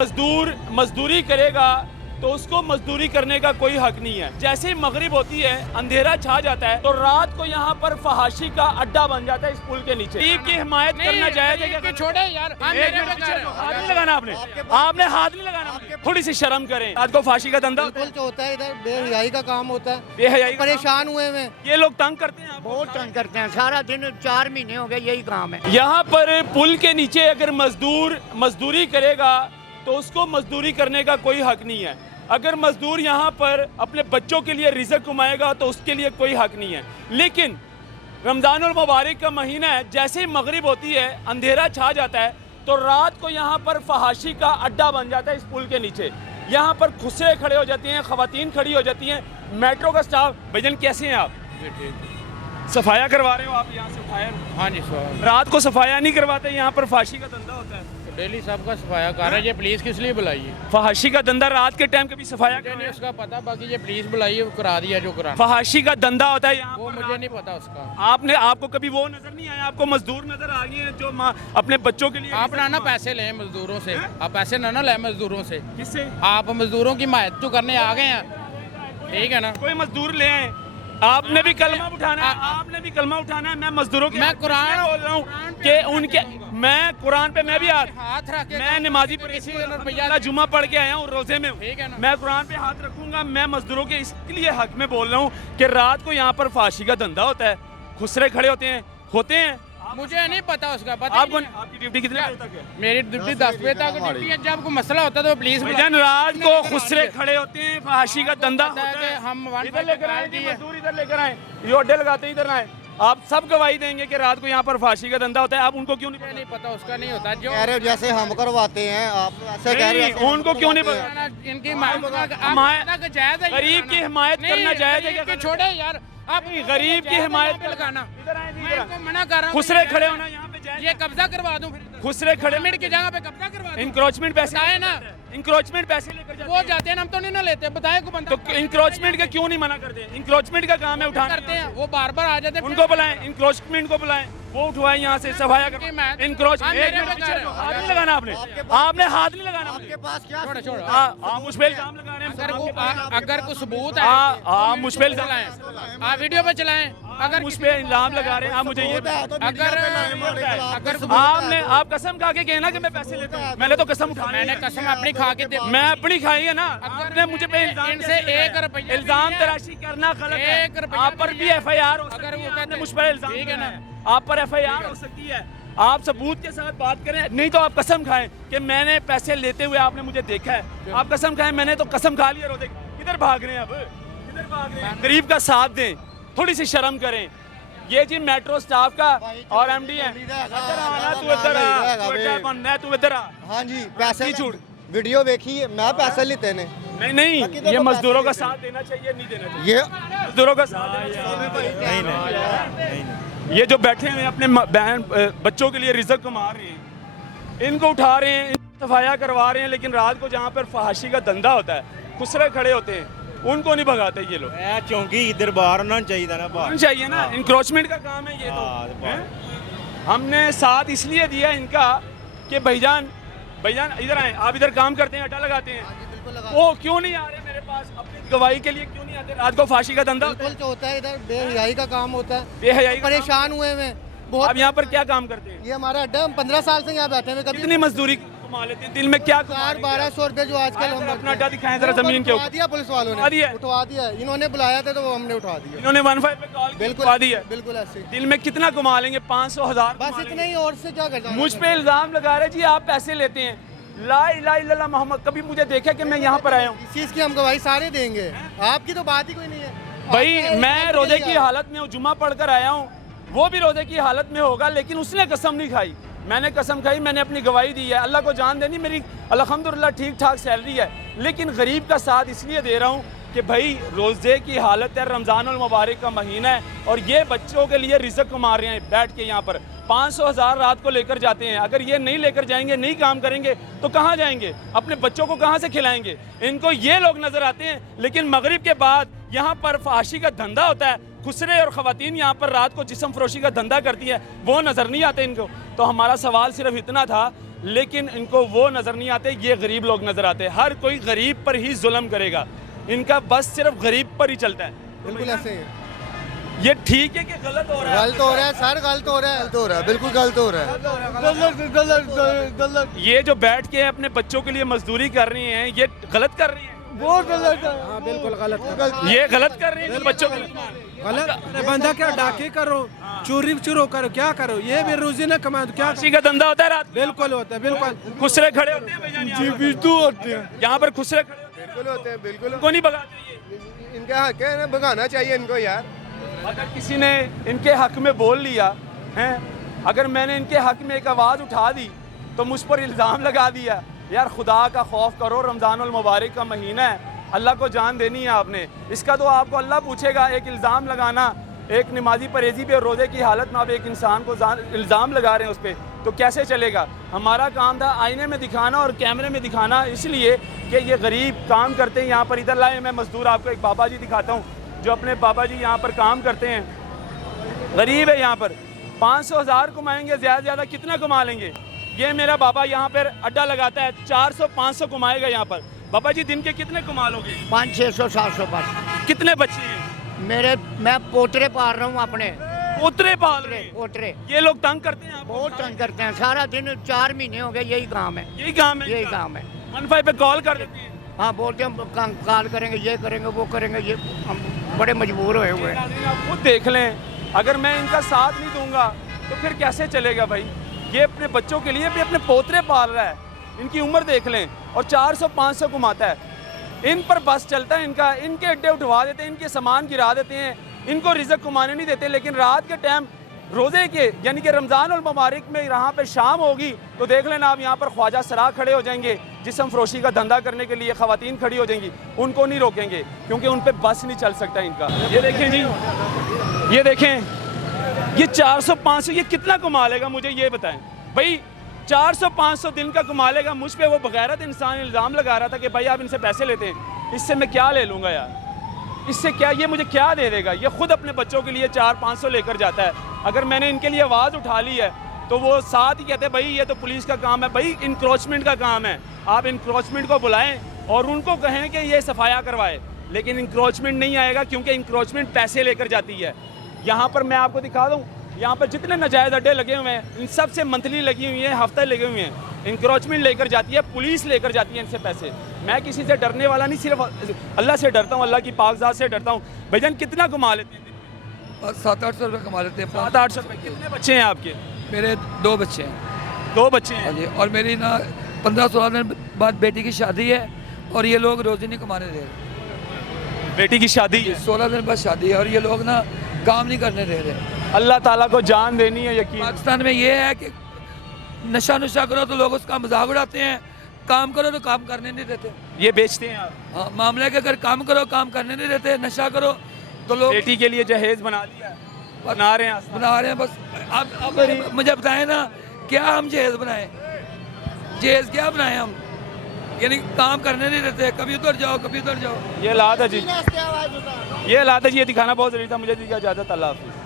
मजदूर मजदूरी करेगा तो उसको मजदूरी करने का कोई हक नहीं है। जैसे ही मगरिब होती है, अंधेरा छा जाता है, तो रात को यहाँ पर फहाशी का अड्डा बन जाता है इस पुल के नीचे। गरीब की हिमायत करना जायज है क्या? छोड़े यार, हाथ नहीं लगाना आपने हाथ नहीं लगाना। थोड़ी सी शर्म करें। रात को फांसी का धंधा होता है, इधर बेहयाई का काम होता है। बेहयाई परेशान हुए हैं, ये लोग तंग करते हैं, बहुत तंग करते हैं। सारा दिन 4 महीने हो गए यही काम है। यहाँ पर पुल के नीचे अगर मजदूर मजदूरी करेगा तो उसको मजदूरी करने का कोई हक नहीं है। अगर मजदूर यहाँ पर अपने बच्चों के लिए रिज़्क कमाएगा तो उसके लिए कोई हक नहीं है। लेकिन रमज़ानुल मुबारक का महीना है, जैसे ही मगरिब होती है, अंधेरा छा जाता है, तो रात को यहाँ पर फहाशी का अड्डा बन जाता है इस पुल के नीचे। यहाँ पर खुसरे खड़े हो जाती हैं, ख़वातीन खड़ी हो जाती हैं, मेट्रो का स्टाफ। भैया कैसे हैं आप? सफाया करवा रहे हो आप यहाँ सफाया? हाँ जी सर, रात को सफाया नहीं करवाते, यहाँ पर फाशी का धंधा होता है। डेली सबका सफाया कर रहे हैं। ये पुलिस किस लिए बुलाई है? फहाशी का धंधा रात के टाइम कभी सफाया मुझे नहीं उसका पता, बाकी ये पुलिस बुलाई है, वो करा दिया जो कराना। फहाशी का धंधा होता है यहाँ वो पर। मुझे नहीं पता उसका। आपको कभी वो नजर नहीं आया? आपको मजदूर नजर आ गए हैं जो अपने बच्चों के लिए आप ना पैसे लें मजदूरों से, आप पैसे ना लें मजदूरों से। किससे? आप मजदूरों की हिमायत तो करने आ गए हैं, ठीक है ना? कोई मजदूर ले आए, आपने भी कलमा उठाना है, आपने भी कलमा उठाना है। मैं मजदूरों की मैं कुरान बोल रहा हूँ कि उनके, मैं कुरान पे मैं भी हाथ रख के, मैं नमाजी पर जुमा पढ़ के आया हूँ, रोजे में हूँ, ठीक है ना? मैं कुरान पे हाथ रखूंगा। मैं मजदूरों के इसके लिए हक में बोल रहा हूँ कि रात को यहाँ पर फांसी का धंधा होता है, खुसरे खड़े होते हैं। मुझे नहीं पता उसका। पता आपको आपकी ड्यूटी कितने बजे तक है? मेरी ड्यूटी 10 बजे तक ड्यूटी है। जब कोई मसला होता है तो पुलिस भाईजान रात को खुसरे खड़े होते हैं, फांसी का धंधा होता है। हम इधर लेकर आए जी, मजदूर इधर लेकर आए, ये अड्डे लगाते हैं, इधर आए। आप सब गवाही देंगे कि रात को यहाँ पर फांसी का धंधा होता है। आप उनको क्यों नहीं पता? उसका नहीं होता जो कह रहे हो जैसे हम करवाते हैं, आप ऐसे कह रहे हो। उनको क्यों नहीं पता? इनकी गरीब की हिमायत करना जायज है क्या? छोड़े यार, आप गरीब की हिमायत लगाना। इधर आए जी, मैं इधर इनको आए। मना कर रहा हूँ, खुसरे खड़े होना यहाँ पे जायज ये कब्जा करवा दूं, खुसरे खड़े मिनट की जगह पे कब्जा करवा दूं। इंक्रोचमेंट पैसे बताए ना, इंक्रोचमेंट पैसे लेकर जाते वो हैं। जाते हैं, हम तो नहीं लेते। बताए को बंदा तो इंक्रोचमेंट का क्यों नहीं मना करते? इंक्रोचमेंट का काम है उठाना। करते हैं, वो बार बार आ जाते हैं। उनको बुलाएं, इंक्रोचमेंट को बुलाएं, वो उठवाएं यहाँ से, सफाया कर। इंक्रोच हाथ नहीं लगाना आपने हाथ नहीं लगाना। आपके पास क्या छोड़ो छोड़ो, आप मुझ पे इल्जाम लगा रहे हैं। अगर कोई सबूत है आप मुझ पे इल्जाम चलाएं, आप वीडियो पे चलाएं। अगर मुझ पे इल्जाम लगा रहे हैं, आप मुझे ये अगर आप कसम खा के कहना कि मैं पैसे लेता हूँ। मैंने तो कसम उठाई, मैंने कसम अपनी खा के दे, मैं अपनी खाई है ना। आपने मुझे पे इल्जाम इनसे 1 रुपया इल्जाम तराशी करना गलत है। 1 रुपया आप पर भी FIR हो सकती अगर वो है। कहते आपने हैं, मुझ पर इल्जाम ठीक है ना? आप पर FIR हो सकती है। आप सबूत के साथ बात करें, नहीं तो आप कसम खाएं कि मैंने पैसे लेते हुए आपने मुझे देखा है। आप कसम खाएं, मैंने तो कसम खा लिया। रोजे किधर भाग रहे हैं? अब किधर भाग रहे हैं? गरीब का साथ दें, थोड़ी सी शर्म करें। ये जी मेट्रो स्टाफ का और MD है। इधर आना, तू इधर आ, तू इधर बनना है, तू इधर आ। हाँ जी, पैसे की छूट। वीडियो देखी, मैं पैसे लेते ने। नहीं, ये मजदूरों का साथ देना चाहिए, नहीं देना चाहिए? ये मजदूरों का साथ ये जो बैठे हुए अपने बहन बच्चों के लिए रिज़्क कमा रहे हैं, इनको उठा रहे हैं, सफाया करवा रहे हैं, लेकिन रात को जहाँ पर फहाशी का धंधा होता है, खुसरे खड़े होते हैं, उनको नहीं भगाते ये लोग। चौंकी इधर बाहर होना चाहिए था ना, बाहर चाहिए ना। इंक्रोचमेंट का काम है ये तो हैं? हमने साथ इसलिए दिया इनका कि भाईजान इधर आए, आप इधर काम करते हैं, अड्डा लगाते हैं, वो क्यों नहीं आ रहे मेरे पास? अपनी गवाही के लिए क्यों नहीं आते? रात को फांसी का धंधा होता है, इधर बेहयाई का काम होता है। बेहयाई परेशान हुए हैं बहुत। आप यहाँ पर क्या काम करते हैं? ये हमारा अड्डा, हम 15 साल से यहाँ बैठे हैं। कभी कितनी मजदूरी कमा लेते हैं दिन में? क्या 1200 रुपए जो आजकल हम अपना अड्डा दिखाएं जरा जमीन के ऊपर। दिया पुलिस वालों उठा दिया? ने, उठवा दिया। इन्होंने बुलाया था तो वो हमने उठा दिया। इन्होंने 15 पे कॉल बिल्कुल उठवा दिया। बिल्कुल ऐसे। दिन में कितना कमा लेंगे? 500 1000 बस इतना ही, और से क्या करता? मुझ पे इल्जाम लगा रहे जी आप पैसे लेते हैं। ला इलाहा इल्लल्लाह मोहम्मद, कभी मुझे देखा कि मैं यहाँ पर आया हूँ? इस चीज की हम गवाही सारे देंगे, आपकी तो बात ही कोई नहीं है भाई। मैं रोजे की हालत में हूँ, जुम्मा पढ़कर आया हूँ, वो भी रोजे की हालत में होगा, लेकिन उसने कसम नहीं खाई, मैंने कसम खाई, मैंने अपनी गवाही दी है। अल्लाह को जान देनी, मेरी अल्हम्दुलिल्लाह ठीक ठाक सैलरी है, लेकिन गरीब का साथ इसलिए दे रहा हूँ कि भाई रोज़े की हालत है, रमज़ानुल मुबारक का महीना है, और ये बच्चों के लिए रिज़्क कमा रहे हैं बैठ के यहाँ पर। 500 1000 रात को लेकर जाते हैं। अगर ये नहीं लेकर जाएंगे, नहीं काम करेंगे, तो कहाँ जाएंगे? अपने बच्चों को कहाँ से खिलाएंगे? इनको ये लोग नज़र आते हैं, लेकिन मगरिब के बाद यहाँ पर फहाशी का धंधा होता है, खुसरे और ख़वातीन यहाँ पर रात को जिस्म फरोशी का धंधा करती है, वो नज़र नहीं आते इनको। तो हमारा सवाल सिर्फ इतना था लेकिन इनको वो नज़र नहीं आते, ये गरीब लोग नज़र आते हैं। हर कोई गरीब पर ही जुल्म करेगा, इनका बस सिर्फ गरीब पर ही चलता है। बिल्कुल ऐसे ही है। ये ठीक है कि गलत हो रहा है? गलत हो रहा है सर, गलत हो रहा है, गलत हो रहा है, बिल्कुल गलत हो रहा है। गलत ये जो बैठ के अपने बच्चों के लिए मजदूरी कर रही हैं, ये गलत कर रही हैं। बहुत गलत है। हाँ बिल्कुल गलत है। ये गलत कर रही है बच्चों के लिए। गलत अरे बंदा क्या डाके करो, चोरी चुरो करो, क्या करो, ये भी रोजी न कमा तो क्या किसी का धंधा होता है रात में? बिल्कुल होता है, बिल्कुल खुसरे खड़े होते हैं भाईजान यहाँ पर? बिल्कुल होते हैं, यहाँ पर खुसरे खड़े होते हैं, बिल्कुल होते हैं, बिल्कुल। इनको नहीं भगाते ये? इनका हक है ना, भगाना चाहिए इनको यार। अगर किसी ने इनके हक में बोल लिया है, अगर मैंने इनके हक में एक आवाज़ उठा दी तो मुझ पर इल्ज़ाम लगा दिया। यार खुदा का खौफ करो, रमज़ानुल मुबारक का महीना है, अल्लाह को जान देनी है आपने, इसका तो आपको अल्लाह पूछेगा। एक इल्ज़ाम लगाना, एक नमाजी परहेज़ी पे रोज़े की हालत में आप एक इंसान को इल्ज़ाम लगा रहे हैं उस पर, तो कैसे चलेगा? हमारा काम था आईने में दिखाना और कैमरे में दिखाना, इसलिए कि ये गरीब काम करते हैं यहाँ पर। इधर लाए मैं मज़दूर आपको एक बाबा जी दिखाता हूँ, जो अपने बाबा जी यहाँ पर काम करते हैं, गरीब है यहाँ पर, 500,000 कमाएंगे, ज़्यादा से ज़्यादा कितना कमा लेंगे? ये मेरा बाबा यहाँ पर अड्डा लगाता है, 400-500 कमाएगा यहाँ पर। बाबा जी दिन के कितने कमा लोगे? 500-600 बस। कितने बच्चे हैं? मैं पोतरे पाल रहा हूँ अपने, पोतरे पाल रहे हैं? पोतरे ये लोग तंग करते हैं आपको? बहुत तंग करते हैं, सारा दिन 4 महीने हो गए यही काम है, यही काम है? यही काम है। 15 पे कॉल कर देते हैं। हाँ बोलते हैं हम कॉल करेंगे, ये करेंगे, वो करेंगे, ये हम बड़े मजबूर हुए हुए हैं। नाज़रीन आप खुद देख लें, अगर मैं इनका साथ नहीं दूंगा तो फिर कैसे चलेगा भाई? ये अपने बच्चों के लिए भी अपने पोतरे पाल रहा है, इनकी उम्र देख लें, और 400-500 कमाता है। इन पर बस चलता है इनका, इनके अड्डे उठवा देते हैं, इनके सामान गिरा देते हैं, इनको रिज़्क कमाने नहीं देते। लेकिन रात के टाइम रोज़े के यानी कि रमज़ान और मुबारक में यहाँ पर शाम होगी तो देख लेना आप, यहाँ पर ख्वाजा सरा खड़े हो जाएंगे, जिस्म फरोशी का धंधा करने के लिए ख़वातीन खड़ी हो जाएंगी, उनको नहीं रोकेंगे क्योंकि उन पर बस नहीं चल सकता इनका। ये देखें जी, ये देखें, ये 400-500 ये कितना कमा लेगा मुझे ये बताएं भाई? 400-500 दिन का कमा लेगा। मुझ पे वो बगैरत इंसान इल्ज़ाम लगा रहा था कि भाई आप इनसे पैसे लेते हैं, इससे मैं क्या ले लूँगा यार, इससे क्या, ये मुझे क्या दे देगा? ये खुद अपने बच्चों के लिए 400-500 लेकर जाता है। अगर मैंने इनके लिए आवाज़ उठा ली है तो वो साथ ही कहते हैं भाई ये तो पुलिस का काम है। भाई इंक्रोचमेंट का काम है, आप इंक्रोचमेंट को बुलाएं और उनको कहें कि ये सफाया करवाए, लेकिन इंक्रोचमेंट नहीं आएगा क्योंकि इंक्रोचमेंट पैसे लेकर जाती है। यहाँ पर मैं आपको दिखा दूँ, यहाँ पर जितने नाजायज़ अड्डे लगे हुए हैं इन सब से मंथली लगी हुई हैं, हफ्ते लगे हुए हैं। इंक्रोचमेंट लेकर जाती है, पुलिस लेकर जाती है इनसे पैसे। मैं किसी से डरने वाला नहीं, सिर्फ अल्लाह से डरता हूँ, अल्लाह की पाकज़ात से डरता हूँ। भाईजान कितना कमा लेते हैं? 700-800 रुपये कमा लेते हैं। 700-800 रुपये। कितने बच्चे हैं आपके? मेरे 2 बच्चे हैं। 2 बच्चे हैं? हाँ जी, और मेरी ना 15-16 दिन बाद बेटी की शादी है और ये लोग रोज़ी नहीं कमाने दे रहे। बेटी की शादी है? 16 दिन बाद शादी है और ये लोग ना काम नहीं करने दे रहे। अल्लाह ताला को जान देनी है, यकीन। पाकिस्तान में ये है कि नशा करो तो लोग उसका मजाक उड़ाते हैं, काम करो तो काम करने नहीं देते। ये बेचते हैं आप? हाँ, मामला है कि अगर काम करो काम करने नहीं देते, नशा करो तो लोग। बेटी के लिए जहेज बना लिया, बना रहे हैं? बना रहे हैं बस। आप मुझे बताएं ना, क्या हम जहेज बनाए? जहेज क्या बनाए हम? यानी काम करने नहीं देते, कभी उधर जाओ कभी उधर जाओ। ये हालात है जी, ये हालात है जी, ये दिखाना बहुत ज़रूरी था। मुझे दी इजाज़त, अल्लाह हाफ़िज़।